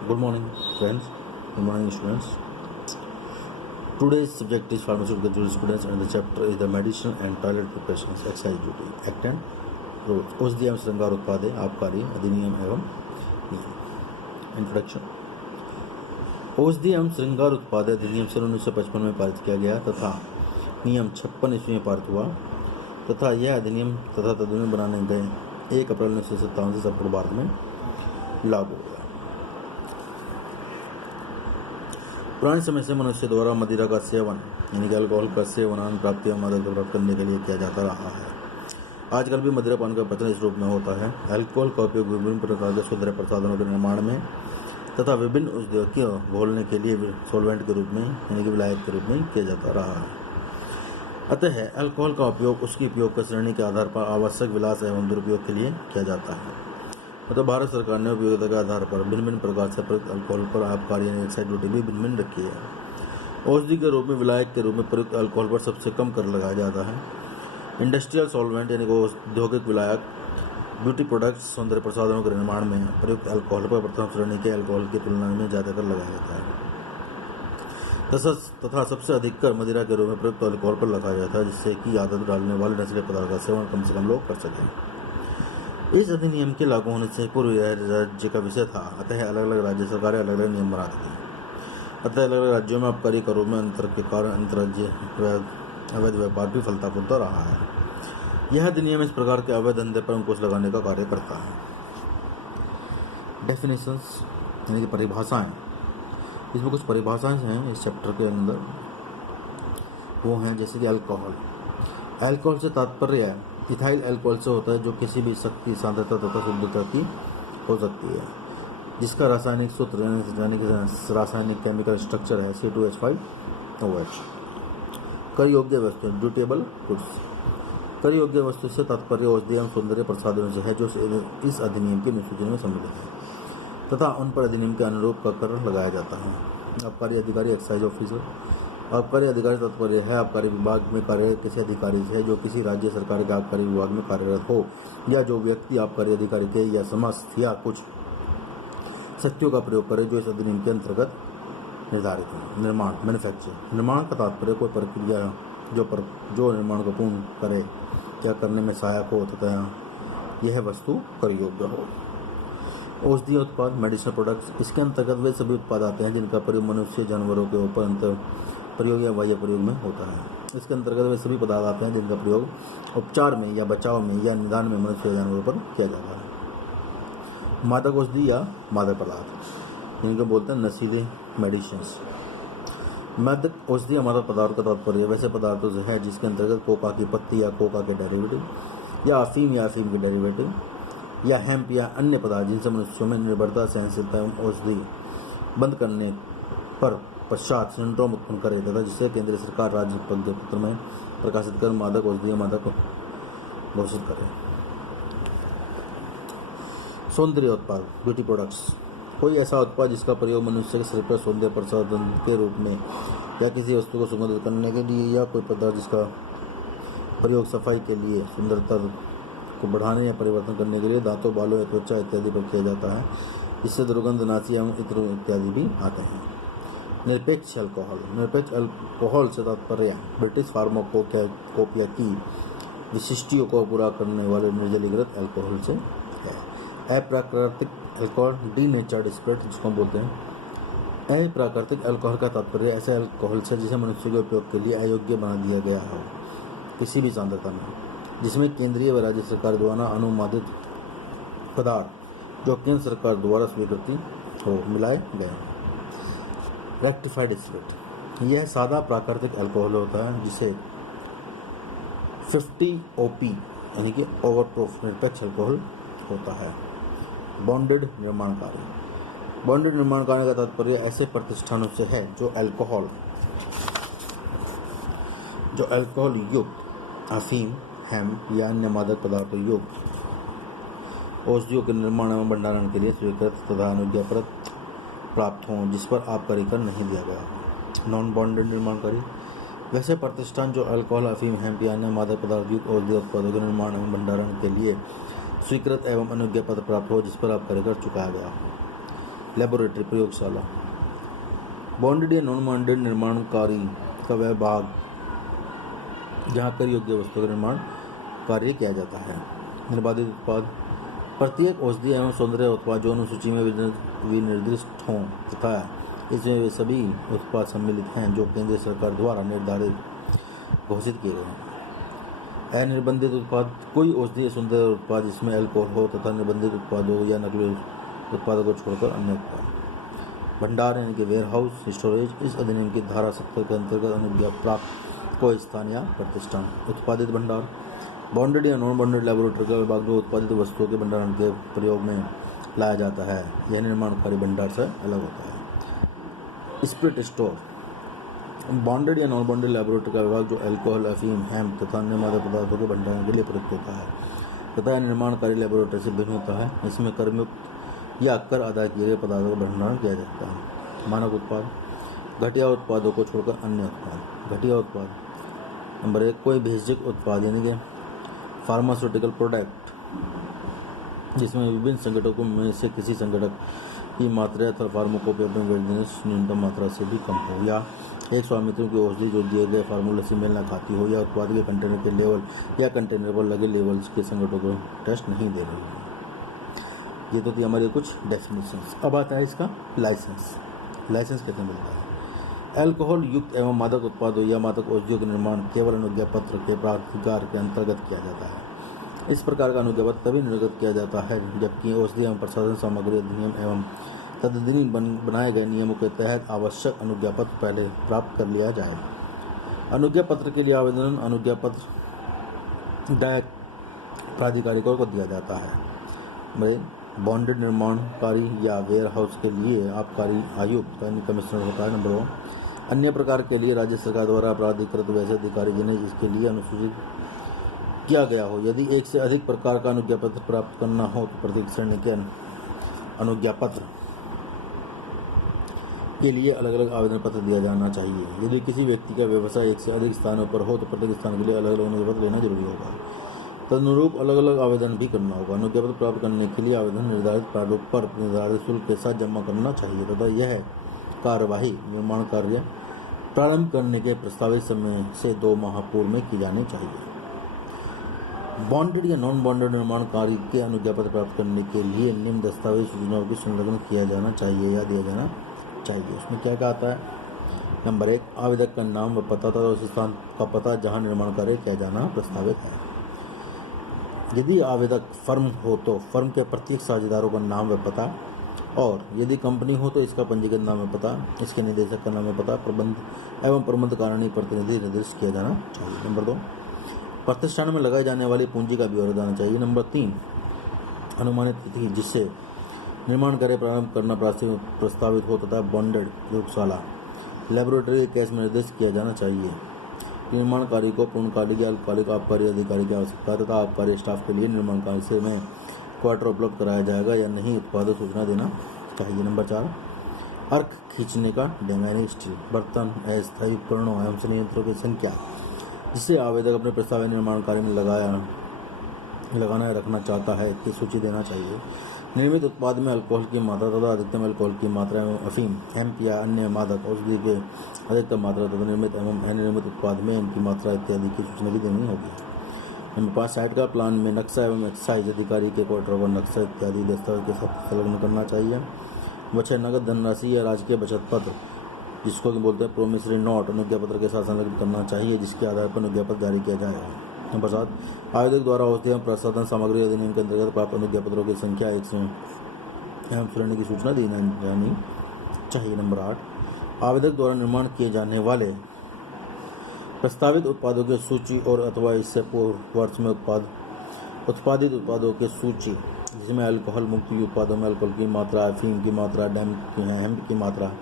Good morning, friends. Good morning, students. Today's subject is pharmaceutical jurisprudence, and the chapter is the medicinal and toilet preparations excise duty act and rules. औषधि एवं श्रृंगार उत्पादे आबकारी अधिनियम एवं नियम। Introduction. औषधि एवं श्रृंगार उत्पाद अधिनियम सन 1955 में पारित किया गया तथा नियम 56 ईस्वी में पारित हुआ तथा यह अधिनियम तथा तदनुसार बनाने गए 1 अप्रैल 1957 से संपूर्ण भारत में लागू हो गया। पुराने समय से मनुष्य द्वारा मदिरा का सेवन यानी कि अल्कोहल का सेवन आनंद प्राप्ति एवं मादक प्राप्त करने के लिए किया जाता रहा है। आजकल भी मदिरा पान का प्रचलन इस रूप में होता है। अल्कोहल का उपयोग विभिन्न प्रकार के सौंदर्य प्रसाधनों के निर्माण में तथा विभिन्न उद्योगों को घोलने के लिए सॉल्वेंट के रूप में यानी कि विलायक के रूप में किया जाता रहा है। अतः अल्कोहल का उपयोग उसकी उपयोग की श्रेणी के आधार पर आवश्यक विलास एवं दुरुपयोग के लिए किया जाता है। मतलब भारत सरकार ने उपयोगिता के आधार पर भिन्न भिन्न प्रकार से प्रयुक्त अल्कोहल पर आबकारी यानी एक्साइज ड्यूटी भी भिन्न भिन्न रखी है। औषधि के रूप में विलायक के रूप में प्रयुक्त अल्कोहल पर सबसे कम कर लगाया जाता है। इंडस्ट्रियल सॉल्वेंट यानी औद्योगिक विलायक, ब्यूटी प्रोडक्ट्स, सौंदर्य प्रसाधनों के निर्माण में प्रयुक्त अल्कोहल पर प्रथम श्रेणी के अल्कोहल की तुलना में ज़्यादा कर लगाया जाता है तथा सबसे अधिक कर मदिरा के रूप में प्रयुक्त अल्कोहल पर लगाया जाता है, जिससे कि आदत डालने वाले नशीले पदार्थ का सेवन कम से कम लोग कर सकें। इस अधिनियम के लागू होने से पूर्व यह राज्य का विषय था, अतः अलग अलग राज्य सरकारें अलग अलग नियम बनाती थी। अतः अलग अलग राज्यों में आबकारी करों में अंतर के कारण अंतर्राज्य अवैध व्यापार भी फलता फूलता रहा है। यह अधिनियम इस प्रकार के अवैध धंधे पर अंकुश लगाने का कार्य करता है। डेफिनेशंस यानी कि परिभाषाएं, इसमें कुछ परिभाषाएं हैं इस चैप्टर के अंदर। वो हैं जैसे कि अल्कोहल से तात्पर्य है इथाइल अल्कोहल से होता है, जो किसी भी शक्ति, सांद्रता तथा शुद्धता की हो सकती है, जिसका रासायनिक सूत्र यानी कि रासायनिक केमिकल स्ट्रक्चर है C2H5OH। कर योग्य वस्तु ड्यूटेबल गुड्स। कर योग्य वस्तु से तात्पर्य औषधि एवं सौंदर्य प्रसाधनों से है जो इस अधिनियम की अनुसूची में सम्मिलित है तथा उन पर अधिनियम के अनुरूप का कर लगाया जाता है। आबकारी अधिकारी एक्साइज ऑफिसर। आबकारी अधिकारी तात्पर्य है आबकारी विभाग में कार्य किसी अधिकारी से जो किसी राज्य सरकार के आबकारी विभाग में कार्यरत हो या जो व्यक्ति आबकारी अधिकारी के या समस्त या कुछ शक्तियों का प्रयोग करे जो इस अधिनियम के अंतर्गत निर्धारित है। निर्माण मैन्युफैक्चर। निर्माण का तात्पर्य कोई प्रक्रिया जो निर्माण को पूर्ण करे या करने में सहायक हो तथा यह वस्तु कर योग्य हो। औषधीय उत्पाद मेडिसिनल प्रोडक्ट्स। इसके अंतर्गत वे सभी उत्पाद आते हैं जिनका प्रयोग मनुष्य, जानवरों के ऊपर अंतर प्रयोग या बाह्य प्रयोग में होता है। इसके अंतर्गत वे सभी पदार्थ आते हैं जिनका प्रयोग उपचार में या बचाव में या निदान में मनुष्य या जानवरों पर किया जाता है। मादक औषधि या मादक पदार्थ, जिनको बोलते हैं नशीले मेडिसिन्स। मादक औषधि या मादक पदार्थ का तात्पर्य वैसे पदार्थों से है जिसके अंतर्गत कोका की पत्ती या कोका के डेरिवेटिव या अफीम के डेरिवेटिव या हेम्प या अन्य पदार्थ जिनसे मनुष्यों में निर्भरता, सहनशीलता एवं औषधि बंद करने पर पश्चात सिंड्रोम उत्पन्न करे तथा जिससे केंद्रीय सरकार राज्य पत्र में प्रकाशित कर मादक औषधि मादक घोषित करे। सौंदर्य उत्पाद ब्यूटी प्रोडक्ट्स। कोई ऐसा उत्पाद जिसका प्रयोग मनुष्य के शरीर पर सौंदर्य प्रसाधन के रूप में या किसी वस्तु को सुगंधित करने के लिए या कोई पदार्थ जिसका प्रयोग सफाई के लिए, सुंदरता को बढ़ाने या परिवर्तन करने के लिए दांतों, बालों या त्वचा इत्यादि पर किया जाता है, इससे दुर्गंध, नासी एवं इत्र इत्यादि भी आते हैं। निरपेक्ष अल्कोहल। निरपेक्ष अल्कोहल से तात्पर्य ब्रिटिश फार्माकोपिया की विशिष्टियों को पूरा करने वाले निर्जलीकृत अल्कोहल से है। अप्राकृतिक अल्कोहल डीनेचर्ड स्पिरिट जिसको बोलते हैं। अप्राकृतिक अल्कोहल का तात्पर्य ऐसे अल्कोहल से जिसे मनुष्य के उपयोग के लिए अयोग्य बना दिया गया हो किसी भी सांद्रता में, जिसमें केंद्रीय व राज्य सरकार द्वारा अनुमोदित पदार्थ जो केंद्र सरकार द्वारा स्वीकृति हो मिलाए गए। Rectified spirit. यह सादा प्राकृतिक अल्कोहल होता है जिसे 50 OP यानी कि ओवरप्रूफ निरपेक्ष अल्कोहल होता है। बॉन्डेड निर्माण कार्य। बॉन्डेड निर्माण कार्य का तात्पर्य ऐसे प्रतिष्ठानों से है जो अल्कोहल युक्त अफीम, हेम्प या अन्य मादक पदार्थों युक्त औषधियों के निर्माण एवं भंडारण के लिए स्वीकृत तथा अनुज्ञापत्र प्राप्त हों जिस पर आबकारी कर नहीं दिया गया। नॉन बॉन्डेड निर्माणकारी। वैसे प्रतिष्ठान जो अल्कोहल, अफीम, हेम्प या अन्य मादक पदार्थ युक्त औषधीय उत्पादों के निर्माण एवं भंडारण के लिए स्वीकृत एवं अनुज्ञा पत्र प्राप्त हो जिस पर आबकारी कर चुकाया गया। लेबोरेटरी प्रयोगशाला। बॉन्डेड या नॉन बॉन्डेड निर्माणकारी का वह भाग जहाँ कर योग्य वस्तु का निर्माण कार्य किया जाता है। निर्बाधित उत्पाद प्रत्येक औषधि एवं सौंदर्य उत्पाद जो अनुसूची में विनिर्दिष्ट हों तथा इसमें वे सभी उत्पाद सम्मिलित हैं जो केंद्र सरकार द्वारा निर्धारित घोषित किए गए हैं। अनिर्बंधित उत्पाद कोई औषधि या सौंदर्य उत्पाद जिसमें अल्कोहल हो तथा निर्बंधित उत्पादों या नकली उत्पादों को छोड़कर अन्य उत्पाद। भंडार यानी कि वेयर हाउस स्टोरेज इस अधिनियम की धारा 70 के अंतर्गत अनुज्ञा प्राप्त कोई स्थान या प्रतिष्ठान। उत्पादित भंडार बॉन्डेड या नॉन बॉन्डेड लेबोरेटरी का विभाग जो उत्पादित वस्तुओं के भंडारण के प्रयोग में लाया जाता है यह निर्माणकारी भंडार से अलग होता है। स्पिरिट स्टोर बॉन्डेड या नॉन बॉन्डेड लेबोरेटरी का विभाग जो अल्कोहल अफीम हेम्प तथा अन्य मादक पदार्थों के भंडारण के लिए प्रयुक्त होता है तथा निर्माणकारी लेबोरेटरी से भिन्न होता है। इसमें कर्मयुक्त या कर अदा किए गए पदार्थों का भंडारण किया जाता है। मानक उत्पाद घटिया उत्पादों को छोड़कर अन्य उत्पाद। घटिया उत्पाद नंबर 1 कोई भेषज उत्पाद यानी कि फार्मास्यूटिकल प्रोडक्ट जिसमें विभिन्न संगठकों में से किसी संगठक की मात्रा अथवा फार्माकोपिया में न्यूनतम मात्रा से भी कम हो या एक स्वामित्व की औषधि जो दिए गए फार्मूला से मेल न खाती हो या उत्पाद के कंटेनर के लेवल या कंटेनर पर लगे लेवल्स के संगठनों को टेस्ट नहीं दे रही है। ये तो थी हमारी कुछ डेफिनेशंस। अब आता है इसका लाइसेंस। लाइसेंस कैसे मिलता है। अल्कोहल युक्त एवं मादक उत्पादों या मादक औषधियों के निर्माण केवल अनुज्ञा पत्र के प्राधिकार के अंतर्गत किया जाता है। इस प्रकार का अनुज्ञा पत्र तभी निर्गत किया जाता है जबकि औषधि एवं प्रसाधन सामग्री अधिनियम एवं तदधीन बनाए गए नियमों के तहत आवश्यक अनुज्ञा पत्र पहले प्राप्त कर लिया जाए। अनुज्ञा पत्र के लिए आवेदन अनुज्ञा पत्र डायरेक्ट प्राधिकारियों को दिया जाता है। बॉन्डेड निर्माणकारी या वेयर हाउस के लिए आबकारी आयुक्त यानी कमिश्नर होता है। नंबर 2 अन्य प्रकार के लिए राज्य सरकार द्वारा प्राधिकृत वैसे अधिकारी जिन्हें इसके लिए अनुसूचित किया गया हो। यदि एक से अधिक प्रकार का अनुज्ञा पत्र प्राप्त करना हो तो प्रत्येक श्रेणी के अनुज्ञा पत्र के लिए अलग अलग आवेदन पत्र दिया जाना चाहिए। यदि किसी व्यक्ति का व्यवसाय एक से अधिक स्थानों पर हो तो प्रत्येक स्थान के लिए अलग अलग अनुज्ञा पत्र लेना जरूरी होगा। तदनुरूप अलग अलग आवेदन भी करना होगा। अनुज्ञा पत्र प्राप्त करने के लिए आवेदन निर्धारित प्रारूप पर निर्धारित शुल्क के साथ जमा करना चाहिए तथा यह कार्यवाही निर्माण कार्य प्रारंभ करने के प्रस्तावित समय से 2 माह पूर्व में की जानी चाहिए। बॉन्डेड या नॉन बॉन्डेड निर्माणकारी के अनुज्ञा पत्र प्राप्त करने के लिए निम्न दस्तावेज सूचनाओं की संलग्न किया जाना चाहिए या दिया जाना चाहिए। उसमें क्या क्या आता है। नंबर 1 आवेदक का नाम व पता तथा उस स्थान का पता जहां निर्माण कार्य किया जाना प्रस्तावित है। यदि आवेदक फर्म हो तो फर्म के प्रत्येक साझेदारों का नाम व पता और यदि कंपनी हो तो इसका पंजीकृत नाम व पता, इसके निदेशक का नाम व पता, प्रबंध एवं प्रबंध कारणीय प्रतिनिधि निर्दिष्ट किया जाना चाहिए। नंबर 2 प्रतिष्ठान में लगाई जाने वाली पूंजी का ब्यौरा देना चाहिए। नंबर 3 अनुमानित तिथि जिससे निर्माण कार्य प्रारंभ करना प्रस्तावित हो तथा बॉन्डेड प्रयोगशाला लेबोरेटरी कैश में निर्दिष्ट किया जाना चाहिए। निर्माण कार्य को पूर्णकालिक या अल्पकालिक आबकारी अधिकारी की आवश्यकता तथा आबकारी स्टाफ के लिए निर्माण कार्य से में क्वार्टर उपलब्ध कराया जाएगा या नहीं उत्पादक सूचना देना चाहिए। नंबर 4 अर्क खींचने का डैमेज स्टील बर्तन अस्थायी उपकरणों एवं संयंत्रों की संख्या जिसे आवेदक अपने प्रस्तावित निर्माण कार्य में लगाना या रखना चाहता है की सूची देना चाहिए। निर्मित उत्पाद में अल्कोहल की मात्रा तथा अधिकतम अल्कोहल की मात्रा एवं अफीम हेम्प या अन्य मादक औषधि के अधिकतम मात्रा तथा निर्मित एवं अनिर्मित उत्पाद में इनकी मात्रा इत्यादि की सूचना भी देनी होगी। नंबर 5 साइट का प्लान में नक्शा एवं एक्साइज अधिकारी के क्वार्टर व नक्शा इत्यादि दस्तावेज के साथ संलग्न करना चाहिए। नंबर 6 नगद धनराशि या राजकीय बचत पत्र जिसको कि बोलते हैं प्रोमिसरी नोट अनुज्ञा पत्र के साथ संलग्न करना चाहिए जिसके आधार पर अनुज्ञा पत्र जारी किया जाएगा। नंबर 7 आवेदक द्वारा औषधि एवं प्रसाधन सामग्री अधिनियम के अंतर्गत प्राप्त अनुज्ञा पत्रों की संख्या एक से एवं श्रेणी की सूचना दी जानी चाहिए। नंबर 8 आवेदक द्वारा निर्माण किए जाने वाले प्रस्तावित उत्पादों की सूची और अथवा इससे पूर्व वर्ष में उत्पादित उत्पादों की सूची जिसमें अल्कोहल मुक्त उत्पादों में अल्कोहल की मात्रा, अफीम की मात्रा, हेम्प की मात्रा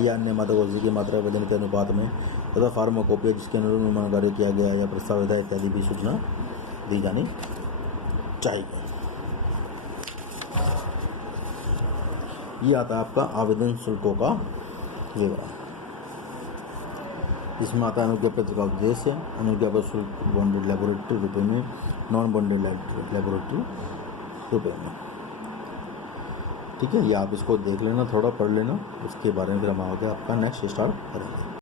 या अन्य मादक औषधि की मात्रा वजन के अनुपात में तथा फार्माकोपिया जिसके अनुरूप निर्माण कार्य किया गया या प्रस्तावित है इत्यादि भी सूचना दी जानी चाहिए। ये आता है आपका आवेदन शुल्कों का विवरण। इसमें आता है अनुज्ञा पत्र का उद्देश्य, अनुज्ञा पत्र शुल्क बॉन्डेड लेबोरेटरी रुपये में, नॉन बॉन्डेड लेबोरेटरी रुपये में। ठीक है, ये आप इसको देख लेना, थोड़ा पढ़ लेना, उसके बारे में फिर हम आगे आपका नेक्स्ट स्टार्ट करेंगे।